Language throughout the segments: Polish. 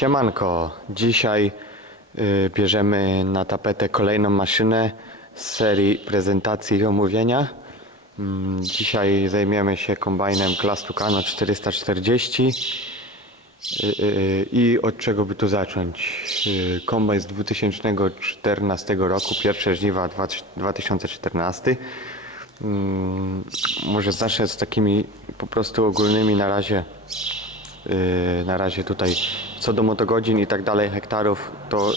Siemanko, dzisiaj y, bierzemy na tapetę kolejną maszynę z serii prezentacji i omówienia. Mm, Dzisiaj zajmiemy się kombajnem Class Tucano 440 Y, y, y, i od czego by tu zacząć? Kombajn z 2014 roku, pierwsze żniwa dwa- 2014. Mm, Może zacznę z takimi po prostu ogólnymi na razie na razie tutaj co do motogodzin i tak dalej, hektarów, to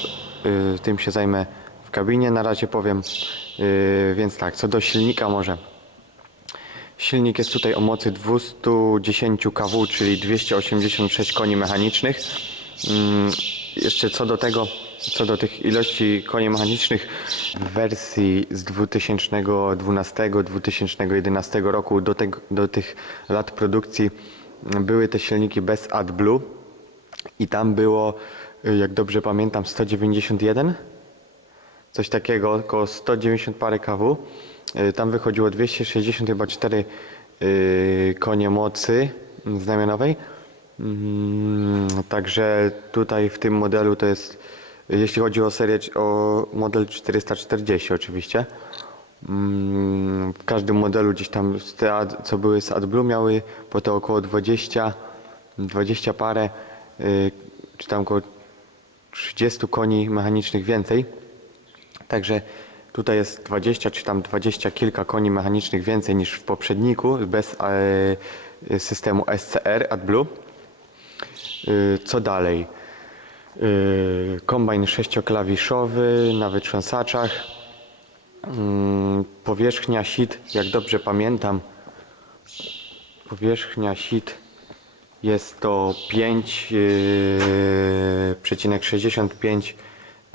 yy, tym się zajmę w kabinie, na razie powiem. Yy, więc tak, co do silnika może. Silnik jest tutaj o mocy 210 kW, czyli 286 koni mechanicznych. Mm, Jeszcze co do tego, co do tych ilości koni mechanicznych w wersji z 2012-2011 roku do, tego, do tych lat produkcji były te silniki bez AdBlue i tam było, y, jak dobrze pamiętam, 191 coś takiego, około 190 parę kW. Y, Tam wychodziło 260 chyba 4 y, konie mocy znamionowej. Mm, Także tutaj w tym modelu to jest, jeśli chodzi o serię, o model 440 oczywiście. Mm, W każdym modelu gdzieś tam te, co były z AdBlue miały po to około 20, 20 parę, y, czy tam około 30 koni mechanicznych więcej. Także tutaj jest 20 czy tam 20 kilka koni mechanicznych więcej niż w poprzedniku bez e, systemu SCR AdBlue. Y, Co dalej? Y, Kombajn sześcioklawiszowy na wytrząsaczach. Mm, Powierzchnia sit, jak dobrze pamiętam, powierzchnia sit jest to 5,65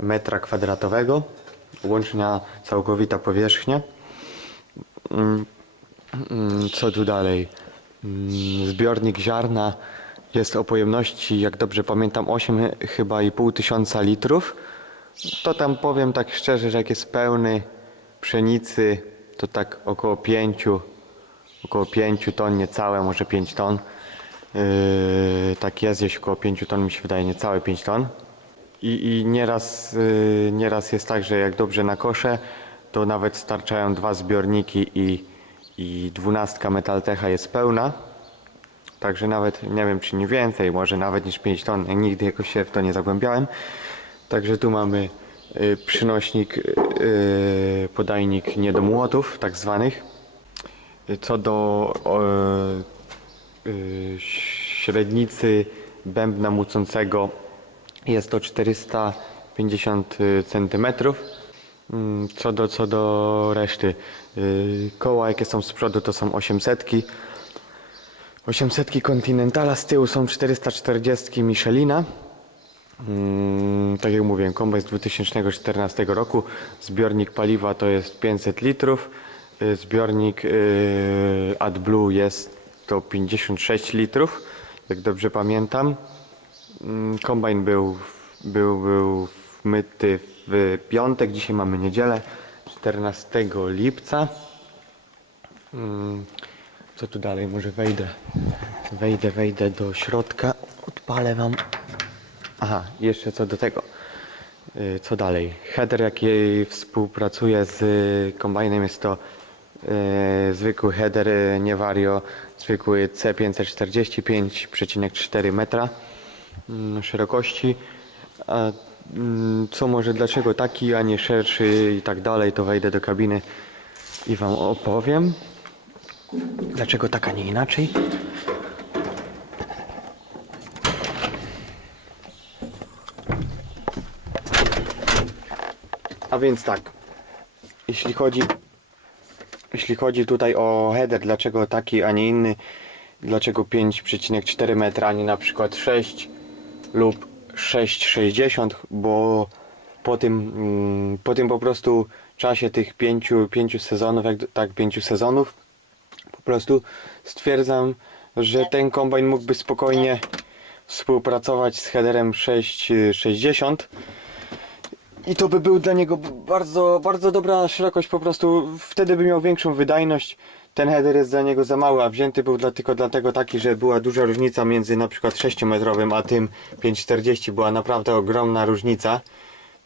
metra kwadratowego. Łączna całkowita powierzchnia. Mm, mm, Co tu dalej? Zbiornik ziarna jest o pojemności, jak dobrze pamiętam, 8 chyba i pół tysiąca litrów. To tam powiem tak szczerze, że jak jest pełny pszenicy, to tak około 5, około 5 ton, niecałe, może 5 ton. Yy, tak jest, gdzieś około 5 ton mi się wydaje, niecałe 5 ton. I, i nieraz, yy, nieraz jest tak, że jak dobrze nakoszę, to nawet starczają dwa zbiorniki i, i dwunastka Metaltecha jest pełna. Także nawet nie wiem czy nie więcej, może nawet niż 5 ton. Nigdy jakoś się w to nie zagłębiałem. Także tu mamy y, przynośnik, y, podajnik niedomłotów tak zwanych. Y, Co do średnicy bębna mucącego jest to 450 cm. Mm, Co do, co do reszty, koła jakie są z przodu to są 800. 800 Continentala, z tyłu są 440 Michelina. Mm, tak jak mówiłem, kombajn z 2014 roku. Zbiornik paliwa to jest 500 litrów. Y, Zbiornik y, AdBlue jest to 56 litrów, jak dobrze pamiętam. Mm, Kombajn był, był, był myty w piątek, dzisiaj mamy niedzielę, 14 lipca. Mm, Co tu dalej? Może wejdę. Wejdę, wejdę do środka. Odpalę wam. Aha, jeszcze co do tego. Y, Co dalej? Header, jaki współpracuje z kombajnem, jest to y, zwykły header y, Nievario, zwykły C545,4 metra mm, szerokości. A, mm, co może, dlaczego taki, a nie szerszy i tak dalej, to wejdę do kabiny i wam opowiem. Dlaczego tak, a nie inaczej? A więc tak, jeśli chodzi, jeśli chodzi tutaj o header, dlaczego taki, a nie inny, dlaczego 5,4 metra, a nie na przykład 6 lub 6,60, bo po tym, mm, po tym po prostu czasie tych pięciu, pięciu sezonów, jak, tak pięciu sezonów, po prostu stwierdzam, że ten kombajn mógłby spokojnie współpracować z headerem 660 i to by był dla niego bardzo, bardzo dobra szerokość, po prostu wtedy by miał większą wydajność. ten header jest dla niego za mały, a wzięty był dla, tylko dlatego taki, że była duża różnica między na przykład 6-metrowym a tym 540. Była naprawdę ogromna różnica.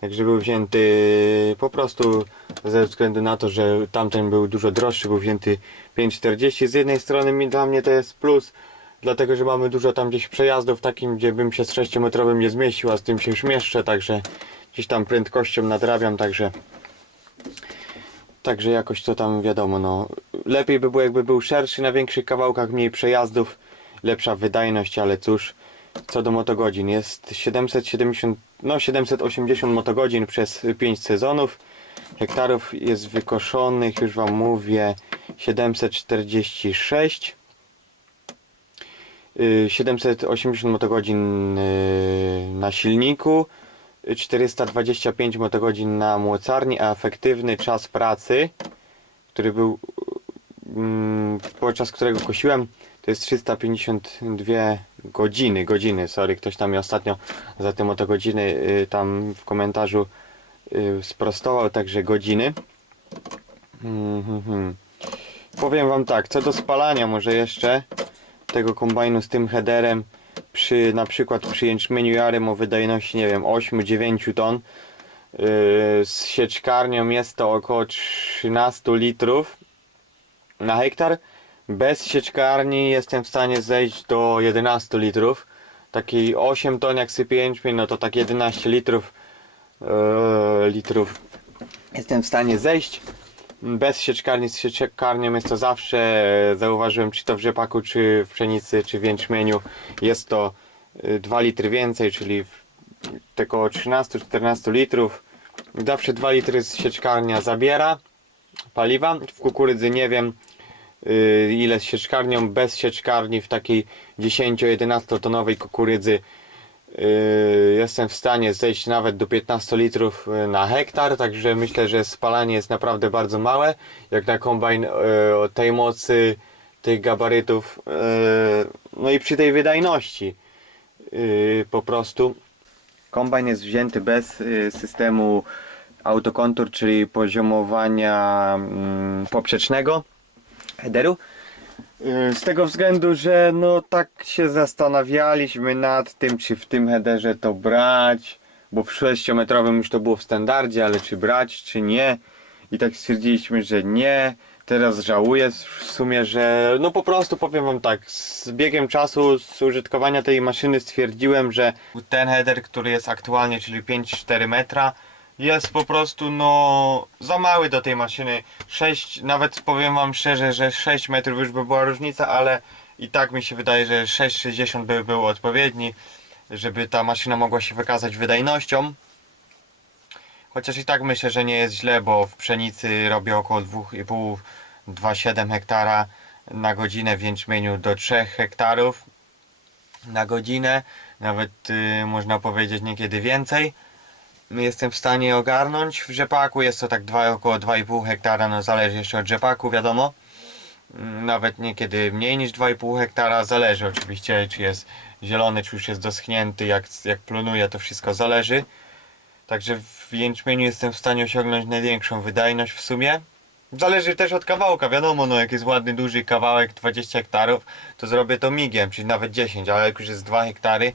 Także był wzięty po prostu ze względu na to, że tamten był dużo droższy, był wzięty 540. Z jednej strony dla mnie to jest plus, dlatego że mamy dużo tam gdzieś przejazdów takim, gdzie bym się z 6-metrowym nie zmieścił, a z tym się już mieszczę, także gdzieś tam prędkością nadrabiam, także Także jakoś to tam wiadomo, no. Lepiej by było jakby był szerszy na większych kawałkach, mniej przejazdów, lepsza wydajność, ale cóż, co do motogodzin, jest 770, no 780 motogodzin przez 5 sezonów. Hektarów jest wykoszonych, już wam mówię, 746. Y, 780 motogodzin y, na silniku, 425 motogodzin na młocarni, a efektywny czas pracy, który był mm, podczas którego kosiłem, to jest 352 godziny, godziny, sorry, ktoś tam mi ostatnio za te motogodziny y, tam w komentarzu y, sprostował, także godziny. Mhm. Powiem wam tak, co do spalania może jeszcze tego kombajnu z tym headerem przy na przykład przy jęczmieniu jarym o wydajności nie wiem 8-9 ton yy, z sieczkarnią jest to około 13 litrów na hektar. Bez sieczkarni jestem w stanie zejść do 11 litrów. Taki 8 ton jak sypie jęczmień no to tak 11 litrów yy, litrów jestem w stanie zejść bez sieczkarni, z sieczkarnią jest to zawsze, e, zauważyłem czy to w rzepaku, czy w pszenicy, czy w jęczmieniu, jest to e, 2 litry więcej, czyli około 13-14 litrów. Zawsze 2 litry z sieczkarnia zabiera paliwa. W kukurydzy nie wiem y, ile z sieczkarnią, bez sieczkarni w takiej 10-11 tonowej kukurydzy jestem w stanie zejść nawet do 15 litrów yy, na hektar, także myślę, że spalanie jest naprawdę bardzo małe. Jak na kombajn yy, o tej mocy, tych gabarytów, yy, no i przy tej wydajności yy, po prostu. Kombajn jest wzięty bez yy, systemu autokontur, czyli poziomowania mm, poprzecznego headeru. Y, Z tego względu, że no tak się zastanawialiśmy nad tym, czy w tym headerze to brać, bo w 6-metrowym już to było w standardzie, ale czy brać, czy nie. I tak stwierdziliśmy, że nie. Teraz żałuję w sumie, że no po prostu powiem wam tak, z biegiem czasu, z użytkowania tej maszyny stwierdziłem, że ten header, który jest aktualnie, czyli 5-4 metra, jest po prostu no za mały do tej maszyny. 6, nawet powiem wam szczerze, że 6 metrów już by była różnica, ale i tak mi się wydaje, że 6,60 by był odpowiedni, żeby ta maszyna mogła się wykazać wydajnością. Chociaż i tak myślę, że nie jest źle, bo w pszenicy robię około 2,5-2,7 hektara na godzinę, w jęczmieniu do 3 hektarów na godzinę, nawet y, można powiedzieć niekiedy więcej jestem w stanie ogarnąć. W rzepaku jest to tak dwa, około 2,5 hektara, no zależy jeszcze od rzepaku, wiadomo. Mm, Nawet niekiedy mniej niż 2,5 hektara, zależy oczywiście czy jest zielony, czy już jest doschnięty, jak, jak plonuje, to wszystko zależy. Także w jęczmieniu jestem w stanie osiągnąć największą wydajność w sumie. Zależy też od kawałka, wiadomo, no jak jest ładny, duży kawałek, 20 hektarów, to zrobię to migiem, czyli nawet 10, ale jak już jest 2 hektary,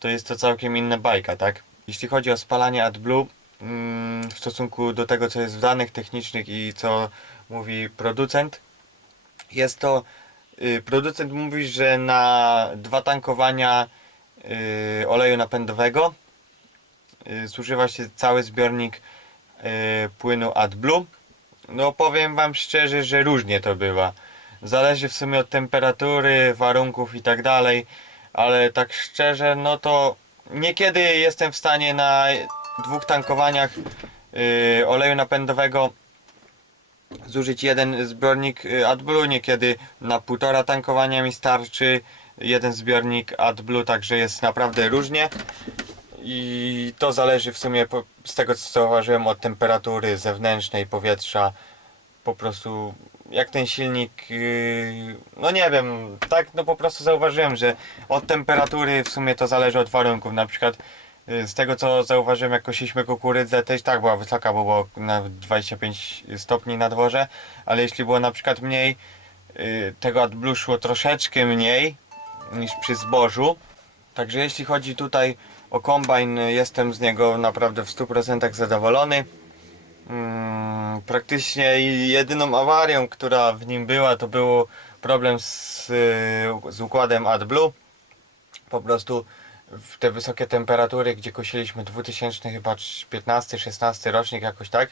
to jest to całkiem inna bajka, tak? Jeśli chodzi o spalanie AdBlue, mm, w stosunku do tego, co jest w danych technicznych i co mówi producent, jest to, y, producent mówi, że na dwa tankowania y, oleju napędowego y, zużywa się cały zbiornik płynu AdBlue. No powiem wam szczerze, że różnie to bywa. Zależy w sumie od temperatury, warunków i tak dalej, ale tak szczerze, no to niekiedy jestem w stanie na dwóch tankowaniach y, oleju napędowego zużyć jeden zbiornik y, AdBlue, niekiedy na półtora tankowania mi starczy jeden zbiornik AdBlue, także jest naprawdę różnie. I to zależy w sumie z tego co zauważyłem od temperatury zewnętrznej powietrza. Po prostu jak ten silnik yy, no nie wiem tak no po prostu zauważyłem że od temperatury w sumie to zależy od warunków na przykład Y, Z tego co zauważyłem, jak kosiliśmy kukurydzę, też tak była wysoka, bo było nawet 25 stopni na dworze, ale jeśli było na przykład mniej, y, tego AdBlue szło troszeczkę mniej niż przy zbożu. Także jeśli chodzi tutaj o kombajn, y, jestem z niego naprawdę w 100% zadowolony. Mm, praktycznie jedyną awarią, która w nim była, to był problem z, z układem AdBlue. Po prostu w te wysokie temperatury, gdzie kosiliśmy 2000 chyba 15-16 rocznik jakoś tak.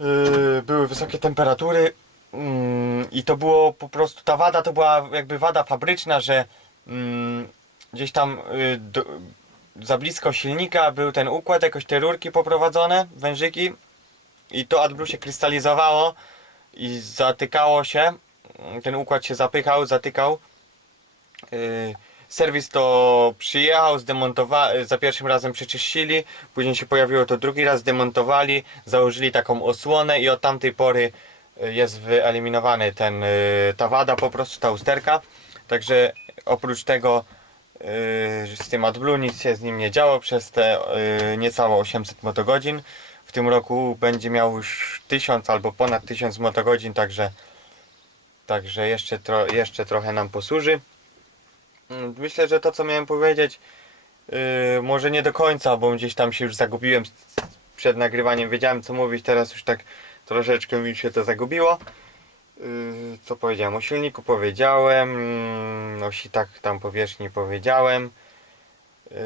Yy, były wysokie temperatury mm, i to było po prostu, ta wada to była jakby wada fabryczna, że mm, gdzieś tam y, do, za blisko silnika był ten układ, jakoś te rurki poprowadzone, wężyki i to AdBlue się krystalizowało i zatykało się, ten układ się zapychał, zatykał. Yy, serwis to przyjechał, zdemontowali, za pierwszym razem przeczyścili, później się pojawiło to drugi raz, zdemontowali, założyli taką osłonę i od tamtej pory y, jest wyeliminowany ten, y, ta wada, po prostu ta usterka. Także oprócz tego y, z tym AdBlue nic się z nim nie działo przez te y, niecałe 800 motogodzin. W tym roku będzie miał już 1000 albo ponad 1000 motogodzin, także, także jeszcze, tro, jeszcze trochę nam posłuży. Mm, Myślę, że to co miałem powiedzieć, yy, może nie do końca, bo gdzieś tam się już zagubiłem przed nagrywaniem. Wiedziałem co mówić, teraz już tak troszeczkę mi się to zagubiło. Yy, co powiedziałem? O silniku powiedziałem, mm, o sitach tam powierzchni powiedziałem. Yy,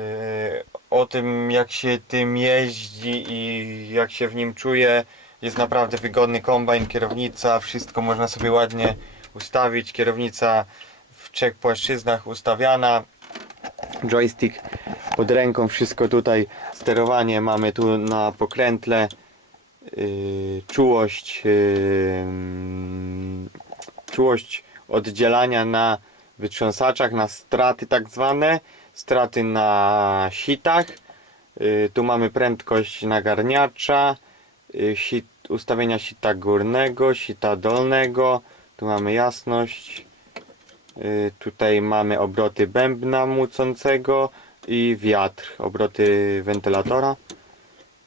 o tym jak się tym jeździ i jak się w nim czuje. Jest naprawdę wygodny kombajn, kierownica, wszystko można sobie ładnie ustawić. Kierownica w trzech płaszczyznach ustawiana. Joystick pod ręką, wszystko tutaj. Sterowanie mamy tu na pokrętle. Yy, czułość, yy, czułość oddzielania na wytrząsaczach, na straty tak zwane, straty na sitach. Yy, tu mamy prędkość nagarniacza, yy, sit, ustawienia sita górnego, sita dolnego. Tu mamy jasność. Yy, tutaj mamy obroty bębna mucącego i wiatr, obroty wentylatora.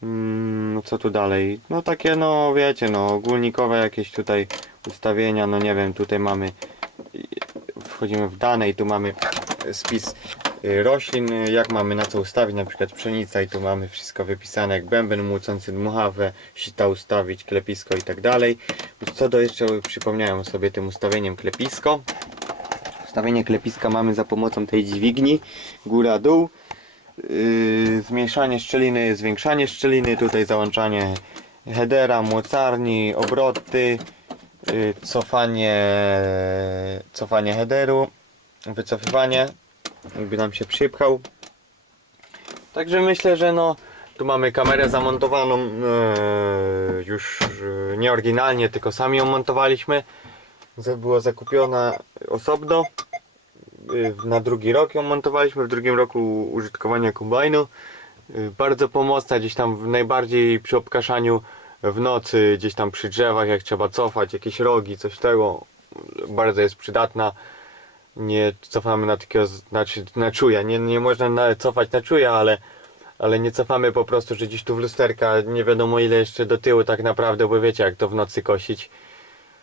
Mm, co tu dalej? No takie no wiecie no ogólnikowe jakieś tutaj ustawienia, no nie wiem, tutaj mamy wchodzimy w dane i tu mamy spis y, roślin, y, jak mamy na co ustawić, na przykład pszenica i tu mamy wszystko wypisane jak bęben mucący, dmuchawę, sita ustawić, klepisko i tak dalej. Co do jeszcze przypomniałem sobie tym ustawieniem klepisko. Ustawienie klepiska mamy za pomocą tej dźwigni, góra-dół. Yy, zmniejszanie szczeliny, zwiększanie szczeliny, tutaj załączanie headera, mocarni, obroty, yy, cofanie, cofanie headeru, wycofywanie, jakby nam się przypchał. Także myślę, że no tu mamy kamerę zamontowaną yy, już yy, nie oryginalnie, tylko sami ją montowaliśmy. Była zakupiona osobno y, na drugi rok ją montowaliśmy, w drugim roku użytkowania kombajnu. Bardzo pomocna gdzieś tam w najbardziej przy obkaszaniu w nocy, gdzieś tam przy drzewach, jak trzeba cofać, jakieś rogi, coś tego. Bardzo jest przydatna. Nie cofamy na takiego, znaczy na czuja. Nie, nie można na, cofać na czuja, ale, ale nie cofamy po prostu, że gdzieś tu w lusterka nie wiadomo ile jeszcze do tyłu tak naprawdę, bo wiecie jak to w nocy kosić.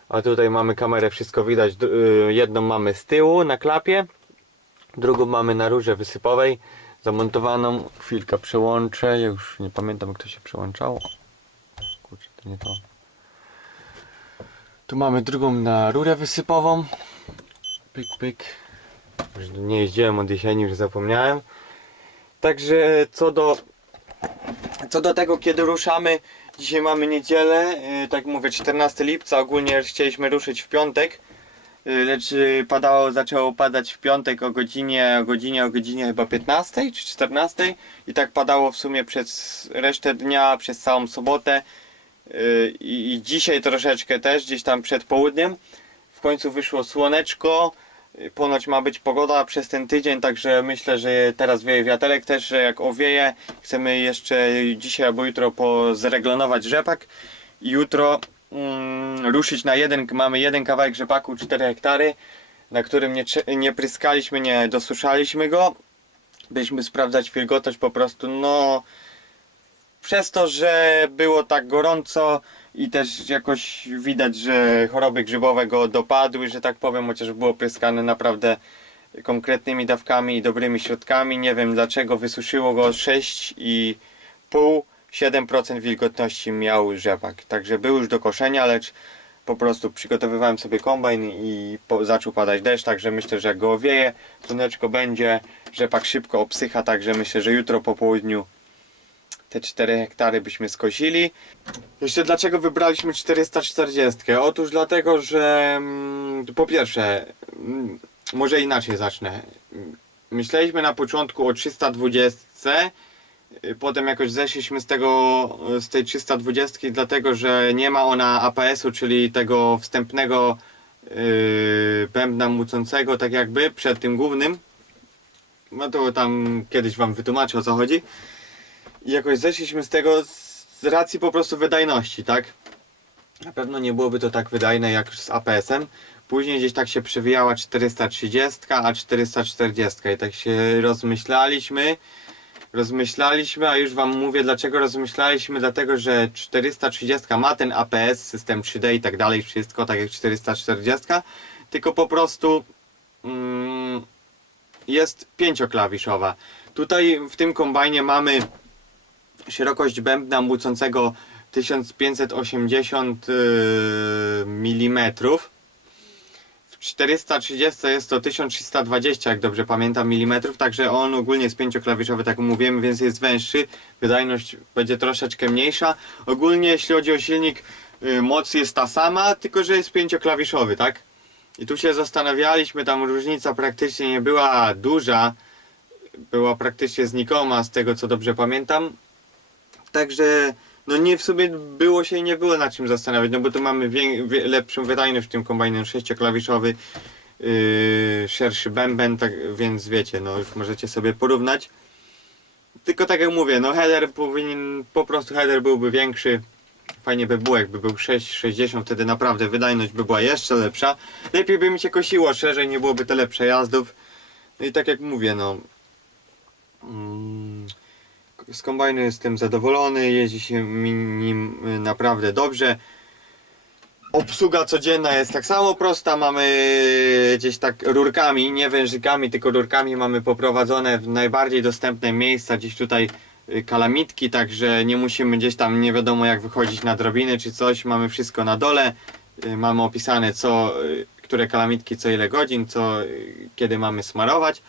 A tutaj mamy kamerę, wszystko widać. Y, Jedną mamy z tyłu na klapie, drugą mamy na rurze wysypowej zamontowaną. Chwilkę przełączę, ja już nie pamiętam jak to się przełączało. Kurczę, to nie to. Tu mamy drugą na rurę wysypową. Pyk, pyk. Już nie jeździłem od jesieni, już zapomniałem. Także co do co do tego, kiedy ruszamy, dzisiaj mamy niedzielę, yy, tak mówię, 14 lipca, ogólnie chcieliśmy ruszyć w piątek, yy, lecz yy, padało, zaczęło padać w piątek o godzinie, o godzinie, o godzinie chyba 15 czy 14 i tak padało w sumie przez resztę dnia, przez całą sobotę i, i dzisiaj troszeczkę też, gdzieś tam przed południem. Końcu wyszło słoneczko, yy, ponoć ma być pogoda przez ten tydzień, także myślę, że teraz wieje wiaterek też, że jak owieje, chcemy jeszcze dzisiaj albo jutro pozreglonować rzepak jutro mm, ruszyć na jeden, mamy jeden kawałek rzepaku 4 hektary, na którym nie, nie pryskaliśmy, nie dosuszaliśmy go. byliśmy sprawdzać wilgotność po prostu, no przez to, że było tak gorąco i też jakoś widać, że choroby grzybowe go dopadły, że tak powiem, chociaż było pryskane naprawdę konkretnymi dawkami i dobrymi środkami. Nie wiem dlaczego wysuszyło go 6,5 7% wilgotności miał rzepak. Także był już do koszenia, lecz po prostu przygotowywałem sobie kombajn i po, zaczął padać deszcz, także myślę, że jak go owieje, słoneczko będzie, rzepak szybko obsycha, także myślę, że jutro po południu te 4 hektary byśmy skosili. Jeszcze dlaczego wybraliśmy 440? Otóż dlatego, że mm, po pierwsze, mm, może inaczej zacznę. Myśleliśmy na początku o 320, y, potem jakoś zeszliśmy z tego, z tej 320, dlatego że nie ma ona APS-u, czyli tego wstępnego yy, bębna mucącego, tak jakby przed tym głównym. No to tam kiedyś wam wytłumaczę o co chodzi. Jakoś zeszliśmy z tego z- z racji po prostu wydajności, tak? Na pewno nie byłoby to tak wydajne jak z APS-em. Później gdzieś tak się przewijała 430, a 440 i tak się rozmyślaliśmy. Rozmyślaliśmy, a już wam mówię dlaczego rozmyślaliśmy, dlatego że 430 ma ten APS, system 3D i tak dalej, wszystko tak jak 440, tylko po prostu mm, jest pięcioklawiszowa. Tutaj w tym kombajnie mamy szerokość bębna mucącego 1580 mm. W 430 jest to 1320, jak dobrze pamiętam, milimetrów, także on ogólnie jest pięcioklawiszowy, tak mówimy, więc jest węższy. Wydajność będzie troszeczkę mniejsza. Ogólnie jeśli chodzi o silnik, y, moc jest ta sama, tylko że jest pięcioklawiszowy, tak? I tu się zastanawialiśmy, tam różnica praktycznie nie była duża, była praktycznie znikoma, z tego co dobrze pamiętam. Także no nie w sobie było się i nie było na czym zastanawiać, no bo tu mamy lepszą wydajność w tym kombajnie sześcioklawiszowy, yy, szerszy bęben, tak więc wiecie, no już możecie sobie porównać. Tylko tak jak mówię, no header powinien, po prostu header byłby większy. Fajnie by było, jakby był 6,60, wtedy naprawdę wydajność by była jeszcze lepsza. Lepiej by mi się kosiło szerzej, nie byłoby tyle przejazdów. No i tak jak mówię, no. Mm, z kombajnu jestem zadowolony, jeździ się nim y, naprawdę dobrze. Obsługa codzienna jest tak samo prosta, mamy gdzieś tak rurkami, nie wężykami, tylko rurkami mamy poprowadzone w najbardziej dostępne miejsca, gdzieś tutaj y, kalamitki, także nie musimy gdzieś tam nie wiadomo jak wychodzić na drabiny czy coś, mamy wszystko na dole, y, mamy opisane co, które kalamitki co ile godzin, co, kiedy mamy smarować.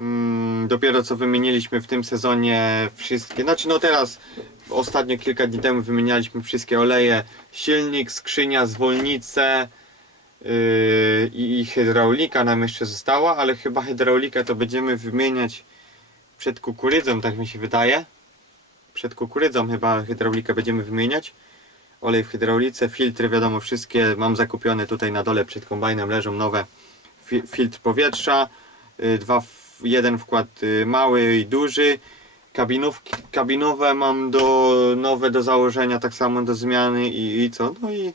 Mm, dopiero co wymieniliśmy w tym sezonie wszystkie, znaczy no teraz ostatnio kilka dni temu wymienialiśmy wszystkie oleje, silnik, skrzynia, zwolnice yy, i, hydraulika nam jeszcze została, ale chyba hydraulikę to będziemy wymieniać przed kukurydzą, tak mi się wydaje. Przed kukurydzą chyba hydraulikę będziemy wymieniać. Olej w hydraulice, filtry wiadomo wszystkie mam zakupione tutaj na dole przed kombajnem leżą nowe fi filtr powietrza, yy, dwa, jeden wkład yy, mały i duży, kabinówki, kabinowe mam do, nowe do założenia, tak samo do zmiany i, i co, no i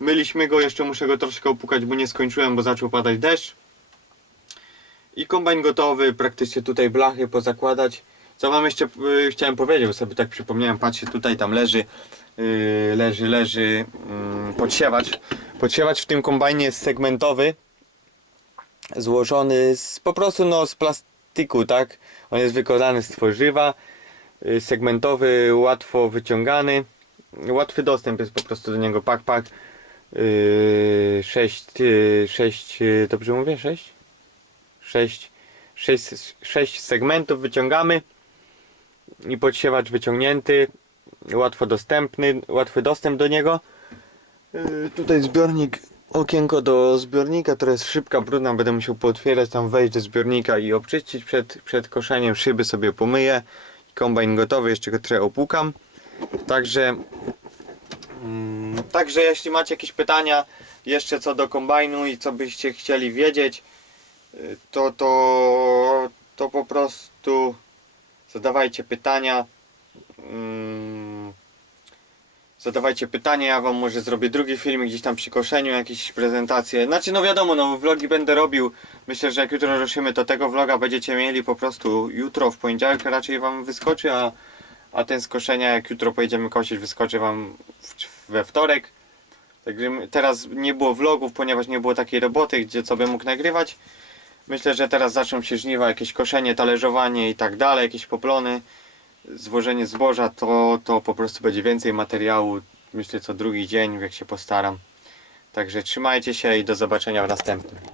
myliśmy go, jeszcze muszę go troszkę opukać, bo nie skończyłem, bo zaczął padać deszcz. I kombajn gotowy, praktycznie tutaj blachy pozakładać. Co wam jeszcze y, chciałem powiedzieć, sobie tak przypomniałem, patrzcie tutaj tam leży, y, leży, leży y, podsiewacz. Podsiewacz w tym kombajnie jest segmentowy, złożony z, po prostu no, z plastiku, tak? On jest wykonany z tworzywa, y, segmentowy, łatwo wyciągany, łatwy dostęp jest po prostu do niego, pak, pak. 6, 6, dobrze mówię? 6? 6, 6, 6 segmentów wyciągamy i podsiewacz wyciągnięty, łatwo dostępny, łatwy dostęp do niego. Tutaj zbiornik, okienko do zbiornika, to jest szybka brudna, będę musiał pootwierać, tam wejść do zbiornika i obczyścić przed, przed koszeniem, szyby sobie pomyję. Kombajn gotowy, jeszcze go trochę opłukam. Także, mm, także jeśli macie jakieś pytania jeszcze co do kombajnu i co byście chcieli wiedzieć, y, to, to, to po prostu zadawajcie pytania. Mm, Zadawajcie pytania, ja wam może zrobię drugi film gdzieś tam przy koszeniu, jakieś prezentacje. Znaczy no wiadomo, no vlogi będę robił. Myślę, że jak jutro ruszymy, to tego vloga będziecie mieli po prostu jutro, w poniedziałek raczej wam wyskoczy, a, a ten z koszenia, jak jutro pojedziemy kosić, wyskoczy wam w, we wtorek. Także teraz nie było vlogów, ponieważ nie było takiej roboty, gdzie co bym mógł nagrywać. Myślę, że teraz zaczną się żniwa, jakieś koszenie, talerzowanie i tak dalej, jakieś poplony, zwożenie zboża, to, to po prostu będzie więcej materiału, myślę co drugi dzień, jak się postaram. Także trzymajcie się i do zobaczenia w następnym.